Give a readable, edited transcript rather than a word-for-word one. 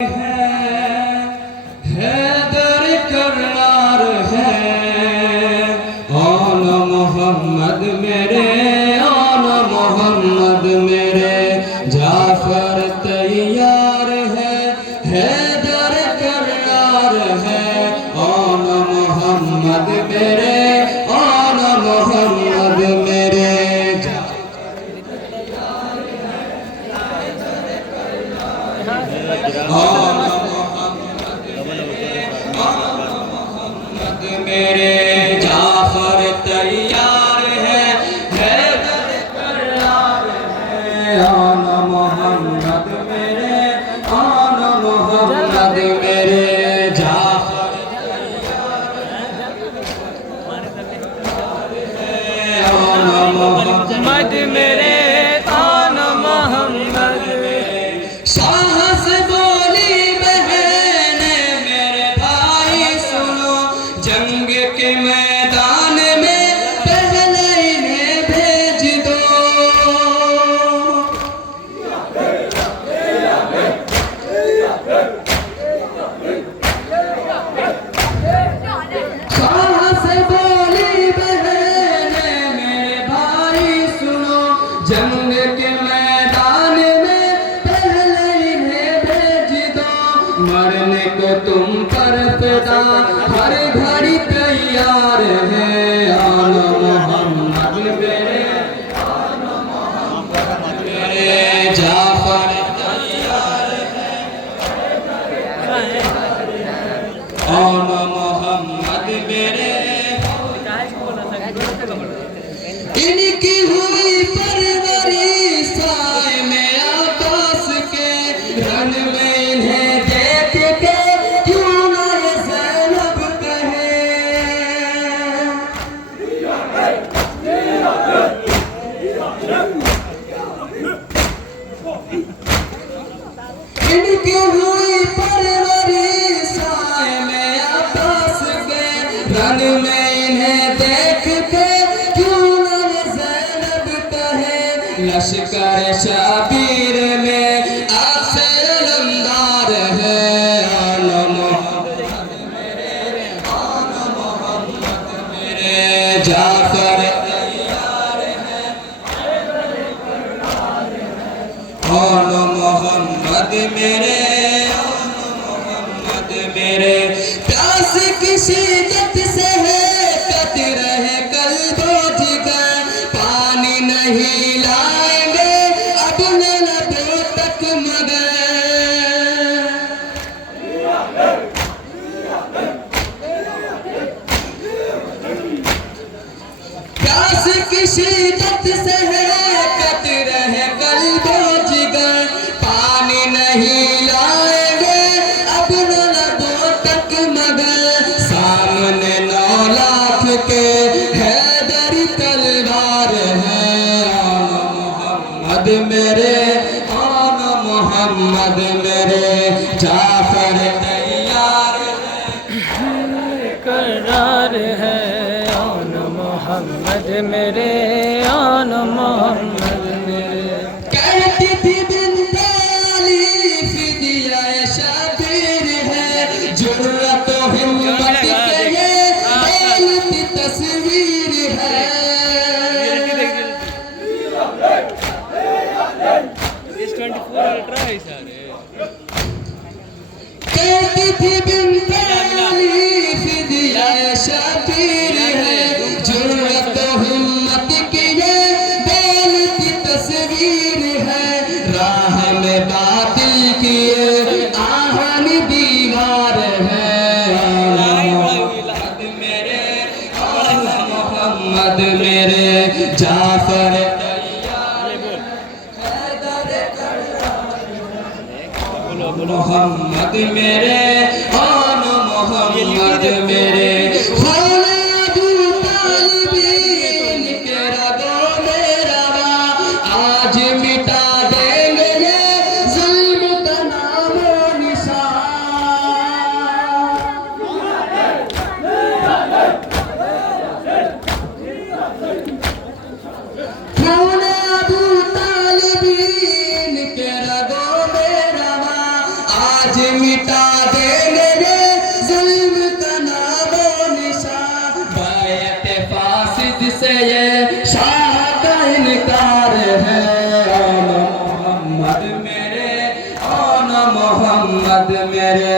हैदर करार है आन मोहम्मद मेरे, आन मोहम्मद मेरे, जाफर तैयार है हैदर करार है आन मोहम्मद मेरे, आन मोहम्मद मेरे, मेरे जाफर तैयार है हैदर करार है आन मोहम्मद मेरे, आन मोहम्मद मेरे, जाफर तैयार है आन मोहम्मद मेरे, आन मोहम्मद मेरे। साहस बोली बहने मेरे भाई सुनो, जंग के मैदान में पहले इन्हें भेज दो। साहस बोली बहने मेरे भाई सुनो, जंग के मैदान में पहले इन्हें भेज दो। मरने को तुम पर फिदा हर घड़ी तैयार है आन मोहम्मद मेरे, आन मोहम्मद मेरे, जाफर तैयार है आन मोहम्मद मेरे। इनकी हुई परवरिश साए में आकाश के, रन में इन्हें देख के क्यों न ये ज़ैनब कहे। इनकी हुई परवरिश साए में आकाश के, रन में इन्हें देख के क्यों न ये ज़ैनब कहे। लश्कर शाबीर में आपसे अलमदार है आन मोहम्मद मेरे, आन मोहम्मद मेरे, जाफर तैयार है आन मोहम्मद मेरे, आन मोहम्मद मेरे। प्यास की शिद्दत से है कत रहे कल्बो जिगर, पानी नहीं लाएंगे अब नबो तक मगर। प्यास की शिद्दत से है कत रहे कल्बो जिगर, पानी नहीं लाएंगे अब नबो तक मगर। सामने 9 लाख के हैदर तलवार है आन मोहम्मद मेरे, आन मोहम्मद मेरे, जाफर तैयार करार है आन मोहम्मद मेरे, आन मोहम्मद मेरे। कहती थी बिन्त अली फिदिया शाबीर है, जुर्रत व हिम्मत के ये दौलती तस्वीर है। S24 अल्ट्रा है सारे। कहती थी बिन्त अली फिदिया शाबीर है, जुर्रत व हिम्मत की ये दौलती तस्वीर है। राह में बातिल किए आहन दीवार है आन मोहम्मद मेरे, आन मोहम्मद मेरे, जाफर तैयार हैदर मोहम्मद मेरे, आन मोहम्मद मेरे। खौले अबू तालिबीन के रगों में रवा, आज मिटा देंगे ये ज़ुल्म का नामो निशान। खौले अबू तालिबीन के रगों में रवा, आज मिटा दे मेरे जुल्म का नामो निशान बैत फासिद से ये शाह का इनकार है आना मोहम्मद मेरे आना मोहम्मद मेरे